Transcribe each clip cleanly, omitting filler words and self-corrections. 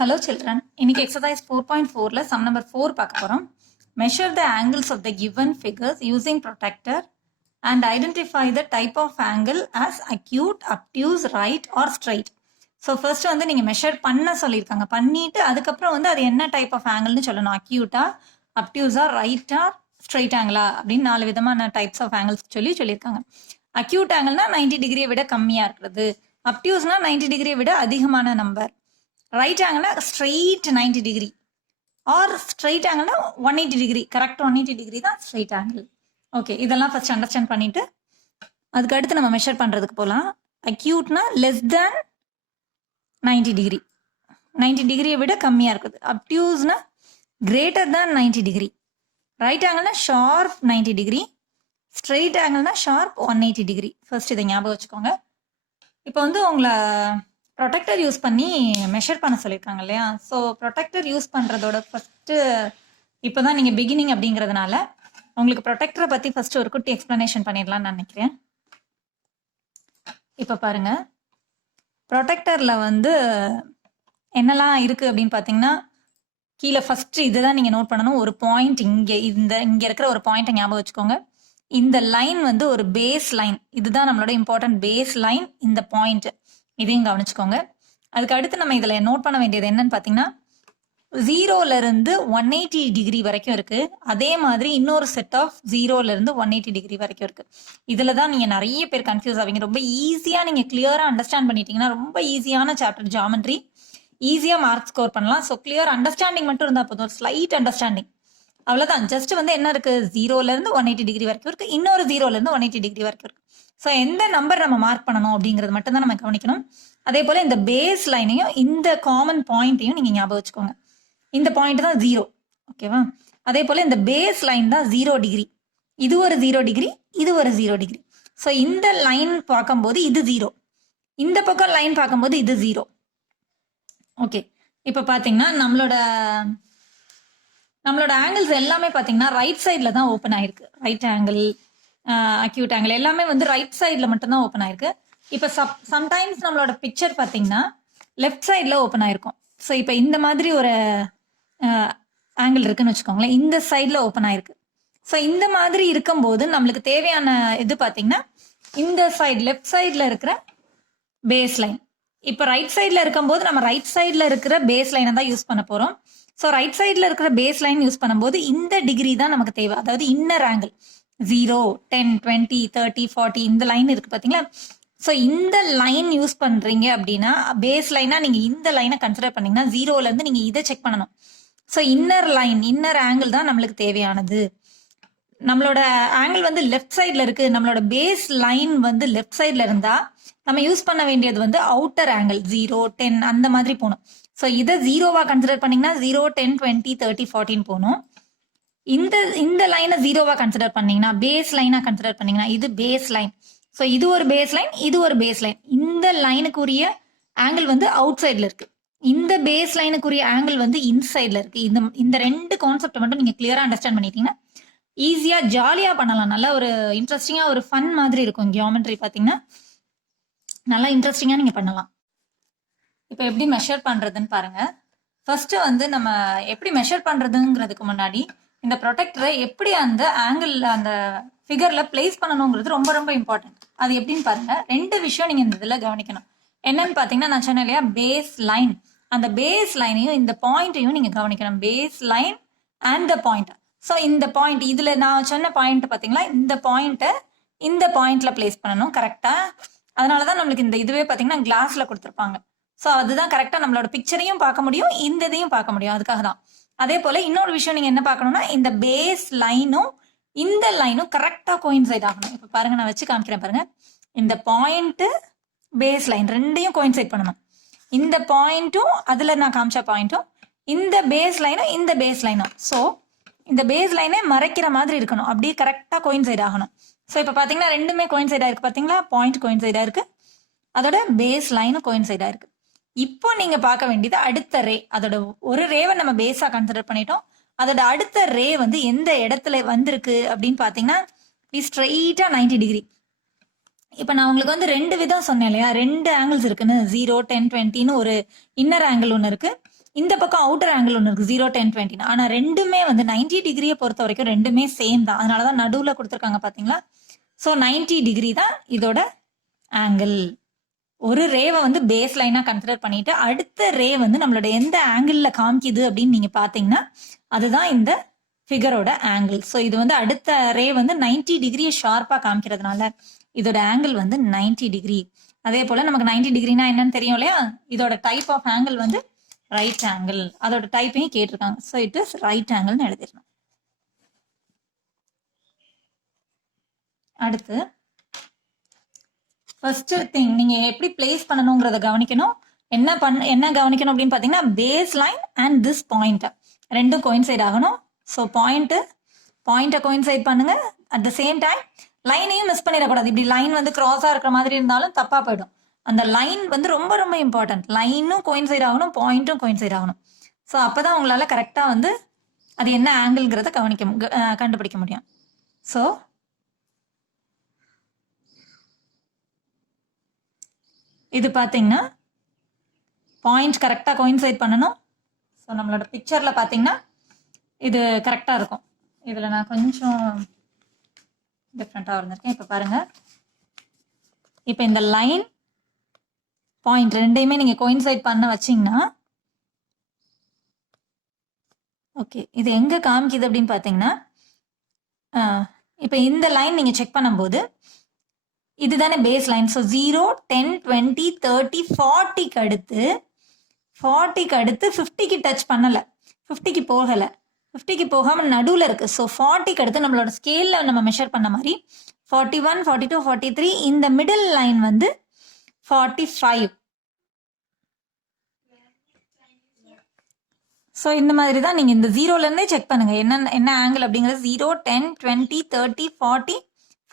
Hello children, இன்னைக்கு exercise 4.4ல sum number 4 பார்க்க போறோம். Measure the angles of the given figures using protractor and identify the type of angle as acute, obtuse, right or straight. So first வந்து நீங்க measure பண்ண சொல்லியிருக்காங்க. பண்ணிட்டு அதுக்கப்புறம் வந்து அது என்ன type of angleன்னு சொல்லணும். acute-ஆ, obtuse-ஆ, right-ஆ, straight angle-ஆ அப்படின்னு 4 விதமான types of angles சொல்லியிருக்காங்க. acute angle-னா 90 டிகிரியை விட கம்மியா இருக்கிறது. obtuse-னா 90 டிகிரியை விட அதிகமான நம்பர். ரைட் ஆங்கிள்னா ஸ்ட்ரெயிட் 90 டிகிரி ஆர் ஸ்ட்ரெயிட் ஆங்கிள்னா 180 டிகிரி கரெக்ட் 180 டிகிரி தான் ஸ்ட்ரெயிட் ஆங்கிள். ஓகே, இதெல்லாம் ஃபர்ஸ்ட் அண்டர்ஸ்டாண்ட் பண்ணிட்டு அதுக்கு அடுத்து நம்ம மெஷர் பண்ணுறதுக்கு போகலாம். அக்யூட்னா லெஸ் தேன் 90 டிகிரி, 90 டிகிரியை விட கம்மியாக இருக்குது. அப்டியூஸ்னா கிரேட்டர் தேன் 90 டிகிரி. ரைட் ஆங்கிள்னா ஷார்ப் 90 டிகிரி, ஸ்ட்ரெயிட் ஆங்கிள்னா ஷார்ப் 180 டிகிரி. ஃபர்ஸ்ட் இதை ஞாபகம் வச்சுக்கோங்க. இப்போ வந்து உங்களை ப்ரொடெக்டர் யூஸ் பண்ணி மெஷர் பண்ண சொல்லியிருக்காங்க இல்லையா? ஸோ ப்ரொடெக்டர் யூஸ் பண்ணுறதோட ஃபஸ்ட்டு இப்போ தான் நீங்கள் பிகினிங் அப்படிங்கிறதுனால உங்களுக்கு ப்ரொடெக்டரை பற்றி ஃபஸ்ட்டு ஒரு குட்டி எக்ஸ்ப்ளனேஷன் பண்ணிடலாம்னு நான் நினைக்கிறேன். இப்போ பாருங்கள், ப்ரொடெக்டரில் வந்து என்னெல்லாம் இருக்குது அப்படின்னு பார்த்தீங்கன்னா, கீழே ஃபஸ்ட்டு இதுதான் நீங்கள் நோட் பண்ணணும். ஒரு பாயிண்ட் இங்கே இருக்கிற ஒரு பாயிண்ட்டை ஞாபகம் வச்சுக்கோங்க. இந்த லைன் வந்து ஒரு பேஸ் லைன், இதுதான் நம்மளோட இம்பார்ட்டன்ட் பேஸ் லைன். இந்த பாயிண்ட் இதையும் கவனிச்சுக்கோங்க. அதுக்கு அடுத்து நம்ம இதில் நோட் பண்ண வேண்டியது என்னன்னு பார்த்தீங்கன்னா, 0லேருந்து 180 டிகிரி வரைக்கும் இருக்குது. அதே மாதிரி இன்னொரு செட் ஆஃப் 0லேருந்து 180 டிகிரி வரைக்கும் இருக்குது. இதில் தான் நீங்கள் நிறைய பேர் கன்ஃபியூஸ் ஆவீங்க. ரொம்ப ஈஸியாக நீங்கள் கிளியராக அண்டர்ஸ்டாண்ட் பண்ணிட்டீங்கன்னா ரொம்ப ஈஸியான சாப்டர் ஜாமெட்ரி, ஈஸியாக மார்க் ஸ்கோர் பண்ணலாம். ஸோ கிளியர் அண்டர்ஸ்டாண்டிங் மட்டும் இருந்தால் போதும், ஒரு ஸ்லைட் அண்டர்ஸ்டாண்டிங் அவ்வளோதான். ஜஸ்ட் வந்து என்ன இருக்குது, 0லேருந்து 180 டிகிரி வரைக்கும் இருக்குது, இன்னொரு 0லேருந்து 180 டிகிரி வரைக்கும் இருக்குது. ஸோ எந்த நம்பர் நம்ம மார்க் பண்ணணும் அப்படிங்கிறது மட்டும் தான் நம்ம கவனிக்கணும். அதே போல் இந்த பேஸ் லைனையும் இந்த காமன் பாயிண்ட்டையும் நீங்கள் ஞாபகம் வச்சுக்கோங்க. இந்த பாயிண்ட் தான் 0, ஓகேவா? அதே போல் இந்த பேஸ் லைன் தான் 0 டிகிரி. இது ஒரு 0 டிகிரி, இது ஒரு 0 டிகிரி. ஸோ இந்த லைன் பார்க்கும்போது இது 0, இந்த பக்கம் லைன் பார்க்கும்போது இது 0. ஓகே, இப்போ பார்த்தீங்கன்னா நம்மளோட ஆங்கிள்ஸ் எல்லாமே பார்த்தீங்கன்னா ரைட் சைடில் தான் ஓப்பன் ஆயிருக்கு. ரைட் ஆங்கிள், அக்யூட் ஆங்கிள் எல்லாமே வந்து ரைட் சைடில் மட்டும்தான் ஓப்பன் ஆயிருக்கு. இப்போ சம்டைம்ஸ் நம்மளோட பிக்சர் பார்த்தீங்கன்னா லெஃப்ட் சைடில் ஓப்பன் ஆயிருக்கும். ஸோ இப்போ இந்த மாதிரி ஒரு ஆங்கிள் இருக்குன்னு வச்சுக்கோங்களேன், இந்த சைடில் ஓப்பன் ஆயிருக்கு. ஸோ இந்த மாதிரி இருக்கும்போது நம்மளுக்கு தேவையான இது பார்த்தீங்கன்னா இந்த சைடு லெஃப்ட் சைடில் இருக்கிற பேஸ் லைன். இப்போ ரைட் சைடில் இருக்கும்போது நம்ம ரைட் சைடில் இருக்கிற பேஸ் லைனை தான் யூஸ் பண்ண போகிறோம். ஸோ ரைட் சைடில் இருக்கிற பேஸ் லைன் யூஸ் பண்ணும்போது இந்த டிகிரி தான் நமக்கு தேவை, அதாவது இன்னர் ஆங்கிள் 0, 10, 20, 30, 40 இந்த லைன் இருக்குது பார்த்தீங்களா? ஸோ இந்த லைன் யூஸ் பண்ணுறீங்க அப்படின்னா பேஸ் லைனாக நீங்கள் இந்த லைனை கன்சிடர் பண்ணிங்கன்னா 0லேருந்து நீங்கள் இதை செக் பண்ணணும். ஸோ இன்னர் ஆங்கிள் தான் நம்மளுக்கு தேவையானது. நம்மளோட ஆங்கிள் வந்து லெஃப்ட் சைடில் இருக்குது, நம்மளோட பேஸ் லைன் வந்து லெஃப்ட் சைடில் இருந்தால் நம்ம யூஸ் பண்ண வேண்டியது வந்து அவுட்டர் ஆங்கிள் 0, 10 அந்த மாதிரி போகணும். ஸோ இதை 0வா கன்சிடர் பண்ணிங்கன்னா 0, 10, 20, 30, 40 போகணும். இந்த லைனை 0வா கன்சிடர் பண்ணீங்கன்னா, பேஸ் லைனாக கன்சிடர் பண்ணீங்கன்னா இது பேஸ் லைன். ஸோ இது ஒரு பேஸ் லைன், இது ஒரு பேஸ் லைன். இந்த லைனுக்குரிய ஆங்கிள் வந்து அவுட் சைடில் இருக்கு, இந்த பேஸ் லைனுக்குரிய ஆங்கிள் வந்து இன்சைடில் இருக்கு. இந்த ரெண்டு கான்செப்டை மட்டும் நீங்கள் கிளியராக அண்டர்ஸ்டாண்ட் பண்ணிட்டீங்கன்னா ஈஸியாக ஜாலியாக பண்ணலாம். நல்லா ஒரு இன்ட்ரெஸ்டிங்காக ஒரு ஃபன் மாதிரி இருக்கும். ஜியாமெட்ரி பார்த்தீங்கன்னா நல்லா இன்ட்ரெஸ்டிங்காக நீங்கள் பண்ணலாம். இப்போ எப்படி மெஷர் பண்ணுறதுன்னு பாருங்கள். ஃபர்ஸ்ட்டு வந்து நம்ம எப்படி மெஷர் பண்ணுறதுங்கிறதுக்கு முன்னாடி இந்த ப்ரொடெக்டரை எப்படி அந்த ஆங்கிள் அந்த ஃபிகரில் பிளேஸ் பண்ணணுங்கிறது ரொம்ப ரொம்ப இம்பார்ட்டன்ட். அது எப்படின்னு பாருங்கள், 2 விஷயம் நீங்கள் இந்த இதில் கவனிக்கணும். என்னன்னு பார்த்தீங்கன்னா, நான் சொன்னேன் இல்லையா பேஸ் லைன், அந்த பேஸ் லைனையும் இந்த பாயிண்ட்டையும் நீங்கள் கவனிக்கணும். Base line and the point. So இந்த பாயிண்ட் இதில் நான் சொன்ன பாயிண்ட் பார்த்தீங்களா, இந்த பாயிண்ட்டை இந்த பாயிண்ட்ல பிளேஸ் பண்ணணும் கரெக்டாக. அதனால தான் நம்மளுக்கு இந்த இதுவே பார்த்தீங்கன்னா கிளாஸில் கொடுத்துருப்பாங்க. ஸோ அதுதான் கரெக்டாக நம்மளோட பிக்சரையும் பார்க்க முடியும், இந்த இதையும் பார்க்க முடியும். அதுக்காக தான். அதே போல் இன்னொரு விஷயம் நீங்கள் என்ன பார்க்கணும்னா, இந்த பேஸ் லைனும் இந்த லைனும் கரெக்டாக கோயின்சைட் ஆகணும். இப்போ பாருங்க, நான் வச்சு காமிக்கிறேன் பாருங்க. இந்த பாயிண்ட்டு பேஸ் லைன் ரெண்டையும் கோயின்சைட் பண்ணணும். இந்த பாயிண்ட்டும் அதில் நான் காமிச்ச பாயிண்ட்டும், இந்த பேஸ் லைனும் இந்த பேஸ் லைனும். ஸோ இந்த பேஸ் லைனே மறைக்கிற மாதிரி இருக்கணும், அப்படியே கரெக்டாக கோயின்சைட் ஆகணும். ஸோ இப்போ பார்த்தீங்கன்னா ரெண்டுமே கோயின்சைட் ஆயிருக்கு பார்த்தீங்களா? பாயிண்ட் கோயின்சைட் ஆயிருக்கு, அதோட பேஸ் லைனும் கோயின்சைட் ஆயிருக்கு. இப்போ நீங்க பார்க்க வேண்டியது அடுத்த ரே. அதோட ஒரு ரேவை நம்ம பேஸா கன்சிடர் பண்ணிட்டோம். அதோட அடுத்த ரே வந்து எந்த இடத்துல வந்திருக்கு அப்படின்னு பாத்தீங்கன்னா ஸ்ட்ரெயிட்டா 90 டிகிரி. இப்போ நான் உங்களுக்கு வந்து 2 விதம் சொன்னேன் இல்லையா, 2 ஆங்கிள்ஸ் இருக்குன்னு, 0, 10, 20ன்னு ஒரு இன்னர் ஆங்கிள் ஒன்று இருக்கு, இந்த பக்கம் அவுட்டர் ஆங்கிள் ஒன்று இருக்கு 0, 10, 20. ஆனா ரெண்டுமே வந்து 90 டிகிரியை பொறுத்த வரைக்கும் ரெண்டுமே சேம் தான். அதனாலதான் நடுவுல கொடுத்துருக்காங்க பாத்தீங்களா. ஸோ 90 டிகிரி தான் இதோட ஆங்கிள். ஒரு ரேவை வந்து பேஸ் லைனா கன்சிடர் பண்ணிட்டு அடுத்த ரே வந்து நம்மளோட எந்த ஆங்கிள் காமிக்குது அப்படின்னு நீங்க பாத்தீங்கன்னா அதுதான் இந்த ஃபிகரோட ஆங்கிள். ஸோ இது வந்து அடுத்த ரே வந்து 90 டிகிரியை ஷார்ப்பா காமிக்கிறதுனால இதோட ஆங்கிள் வந்து 90 டிகிரி. அதே போல நமக்கு 90 டிகிரினா என்னன்னு தெரியும் இல்லையா. இதோட டைப் ஆஃப் ஆங்கிள் வந்து ரைட் ஆங்கிள். அதோட டைப்பையும் கேட்டிருக்காங்க. ஸோ இட் இஸ் ரைட் ஆங்கிள்னு எழுதிடணும். அடுத்து ஃபர்ஸ்ட் திங் நீங்க எப்படி பிளேஸ் பண்ணணுங்கிறத கவனிக்கணும். என்ன கவனிக்கணும் அப்படின்னு பாத்தீங்கன்னா base line and this point ரெண்டும் கோயின்சைட் ஆகணும். ஸோ பாயிண்ட்டை கோயின்சைட் பண்ணுங்க. அட் த சேம் டைம் லைனையும் மிஸ் பண்ணிடக்கூடாது. இப்படி லைன் வந்து கிராஸா இருக்கிற மாதிரி இருந்தாலும் தப்பா போயிடும். அந்த லைன் வந்து ரொம்ப ரொம்ப இம்பார்ட்டன்ட். லைனும் கோயின்சைட் ஆகணும், பாயிண்ட்டும் கோயின்சைட் ஆகணும். ஸோ அப்பதான் உங்களால கரெக்டா வந்து அது என்ன ஆங்கிள்ங்கிறத கண்டுபிடிக்க முடியும். ஸோ இது பார்த்தீங்கன்னா பாயிண்ட் கரெக்டாக கோயின்சைட் பண்ணணும். ஸோ நம்மளோட பிக்சரில் பார்த்தீங்கன்னா இது கரெக்டாக இருக்கும். இதில் நான் கொஞ்சம் டிஃப்ரெண்ட்டாக வந்திருக்கேன். இப்போ பாருங்க, இப்போ இந்த லைன் பாயிண்ட் ரெண்டையுமே நீங்கள் கோயின்சைட் பண்ண வச்சிங்கன்னா ஓகே. இது எங்கே காமிக்குது அப்படின்னு பார்த்தீங்கன்னா இப்போ இந்த லைன் நீங்கள் செக் பண்ணும்போது இதுதானே பேஸ் லைன். ஸோ 0, 10, 20, 30, 40க்கு அடுத்து 50க்கு டச் பண்ணலை, 50க்கு போகலை, 50க்கு போகாமல் நடுவில் இருக்கு. ஸோ 40க்கு அடுத்து நம்மளோட ஸ்கேலில் நம்ம மெஷர் பண்ண மாதிரி 41, 42, 43 இந்த மிடில் லைன் வந்து 45. ஸோ இந்த மாதிரி தான் நீங்கள் இந்த 0லேருந்தே செக் பண்ணுங்க என்ன ஆங்கிள் அப்படிங்கிறது. 0, 10, 20, 30, 40,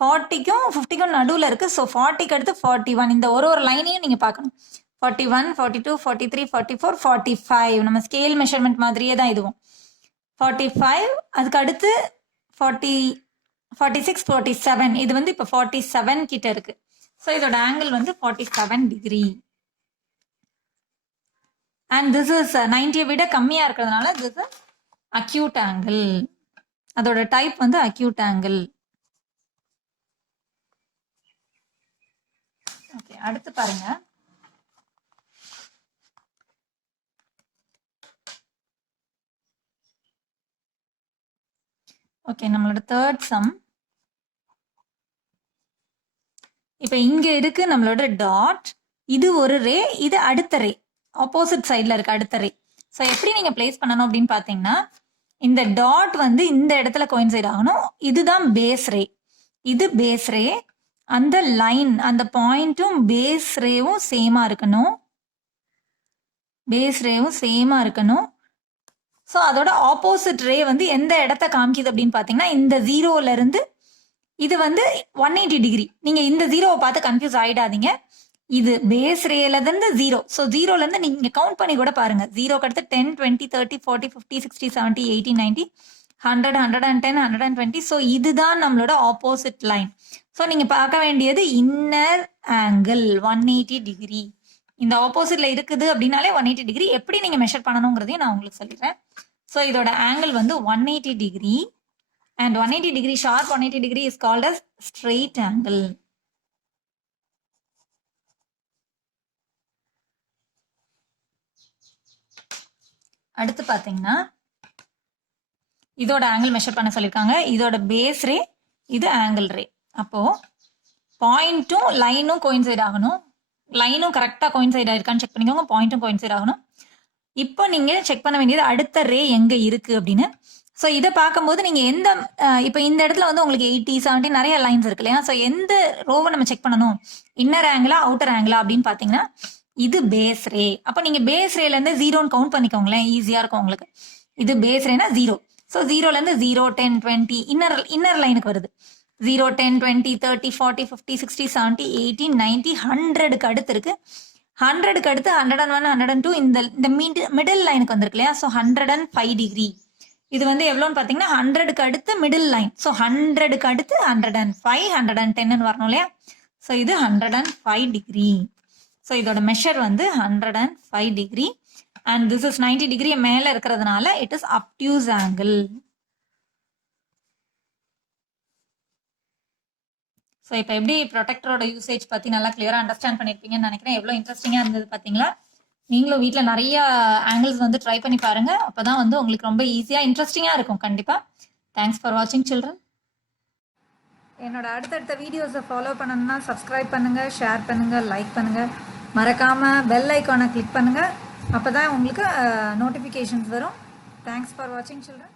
40க்கும் 50க்கும் நடுவில் இருக்கு. ஸோ 40க்கு அடுத்து 41 இந்த ஒரு லைனையும் நீங்கள் பார்க்கணும். 41, 42, 43, 44, 45 நம்ம ஸ்கேல் மெஷர்மெண்ட் மாதிரியே தான் இதுவும். 45 அதுக்கு அடுத்து 40, 46, 47 இது வந்து இப்போ 47 கிட்ட இருக்கு. ஸோ இதோட ஆங்கிள் வந்து 47 டிகிரி. அண்ட் திஸ் இஸ் 90 விட கம்மியா இருக்கிறதுனால திஸ் இஸ் அக்யூட் ஆங்கிள். அதோட டைப் வந்து அக்யூட் ஆங்கிள். ஓகே, அடுத்து பாருங்க. ஓகே, நம்மளோட தேர்ட் சம். இப்போ இங்க இருக்கு நம்மளோட டாட். இது ஒரு ரே, இது அடுத்த ரே, ஆப்போசிட் சைட்ல இருக்கு அடுத்த ரே. ஸோ எப்படி நீங்க பிளேஸ் பண்ணணும் அப்படின்னு பாத்தீங்கன்னா இந்த டாட் வந்து இந்த இடத்துல கோயின்சைட் ஆகணும். இதுதான் பேஸ் ரே, இது பேஸ் ரே. அந்த லைன் அந்த பாயிண்ட்டும் பேஸ் ரேவும் சேமா இருக்கணும், பேஸ் ரேவும் சேமா இருக்கணும். ஸோ அதோட ஆப்போசிட் ரே வந்து எந்த இடத்த காமிக்குது அப்படின்னு பார்த்தீங்கன்னா இந்த 0ல இருந்து இது வந்து 180 டிகிரி. நீங்க இந்த 0வை பார்த்து கன்ஃபியூஸ் ஆயிடாதீங்க. இது பேஸ் ரேல இருந்து 0. ஸோ 0ல இருந்து நீங்க கவுண்ட் பண்ணி கூட பாருங்க. 0க்கு அடுத்து 10, 20, 30, 40, 50, 60, 70, 80, 90, 100, 110, 120. ஸோ இதுதான் நம்மளோட ஆப்போசிட் லைன். ஸோ நீங்க பார்க்க வேண்டியது இன்னர் ஆங்கிள் 180 டிகிரி. இந்த ஆப்போசிட்ல இருக்குது அப்படின்னாலே 180 டிகிரி. எப்படி நீங்க மெஷர் பண்ணணுங்கிறதையும் நான் உங்களுக்கு சொல்லிடுறேன். ஸோ இதோட ஆங்கிள் வந்து 180 degree. And 180 degree, sharp 180 degree is called as straight angle. அடுத்து பாத்தீங்கன்னா இதோட ஆங்கிள் மெஷர் பண்ண சொல்லியிருக்காங்க. இதோட பேஸ் ரே, இது ஆங்கிள் ரே. அப்போ பாயிண்ட்டும் லைனும் கோயின்சைட் ஆகணும். லைனும் கரெக்டாக கோயின்சைட் ஆயிருக்கான்னு செக் பண்ணிக்கோங்க, பாயிண்ட்டும் கோயின்சைட் ஆகணும். இப்போ நீங்க செக் பண்ண வேண்டியது அடுத்த ரே எங்க இருக்கு அப்படின்னு. ஸோ இதை பார்க்கும்போது நீங்க எந்த இப்போ இந்த இடத்துல வந்து உங்களுக்கு 80, 70 நிறைய லைன்ஸ் இருக்கு இல்லையா. ஸோ எந்த ரோவை நம்ம செக் பண்ணணும், இன்னர் ஆங்கிளா அவுட்டர் ஆங்கிளா அப்படின்னு பார்த்தீங்கன்னா இது பேஸ் ரே. அப்போ நீங்க பேஸ் ரேல இருந்து 0ன்னு கவுண்ட் பண்ணிக்கோங்களேன், ஈஸியா இருக்கும் உங்களுக்கு. இது பேஸ் ரேனா 0. ஸோ 0ல இருந்து 0, 10, 20 இன்னர் லைனுக்கு வருது. 0, 10, 20, 30, 40, 50, 60, 70, 80, 90, 100க்கு அடுத்து இருக்கு. 100க்கு அடுத்து 101, 102 இந்த மிடில் லைனுக்கு வந்திருக்கு இல்லையா. So 105 degree. இது வந்து எவ்வளோன்னு பார்த்தீங்கன்னா 100க்கு அடுத்து மிடில் லைன். ஸோ 100க்கு அடுத்து 105, 110 வரணும் இல்லையா. ஸோ இது 105 டிகிரி. ஸோ இதோட மெஷர் வந்து 105 degree. and this is 90 degree மேல இருக்கிறதுனால it is obtuse angle. So இப்போ எப்படி ப்ரொடெக்டரோட யூசேஜ் பற்றி நல்லா கிளியராக அண்டர்ஸ்டாண்ட் பண்ணியிருப்பீங்கன்னு நினைக்கிறேன். எவ்வளோ இன்ட்ரெஸ்டிங்காக இருந்தது பார்த்தீங்களா? நீங்களும் வீட்டில் நிறைய ஆங்கிள்ஸ் வந்து ட்ரை பண்ணி பாருங்கள். அப்போ தான் வந்து உங்களுக்கு ரொம்ப ஈஸியாக இன்ட்ரெஸ்டிங்காக இருக்கும். கண்டிப்பாக. தேங்க்ஸ் ஃபார் வாட்சிங் சில்ட்ரன். என்னோட அடுத்தடுத்த வீடியோஸை ஃபாலோ பண்ணணும்னா சப்ஸ்கிரைப் பண்ணுங்கள், ஷேர் பண்ணுங்கள், லைக் பண்ணுங்கள். மறக்காமல் பெல் ஐக்கானை கிளிக் பண்ணுங்கள். அப்போ தான் உங்களுக்கு நோட்டிஃபிகேஷன்ஸ் வரும். தேங்க்ஸ் ஃபார் வாட்சிங் சில்ட்ரன்.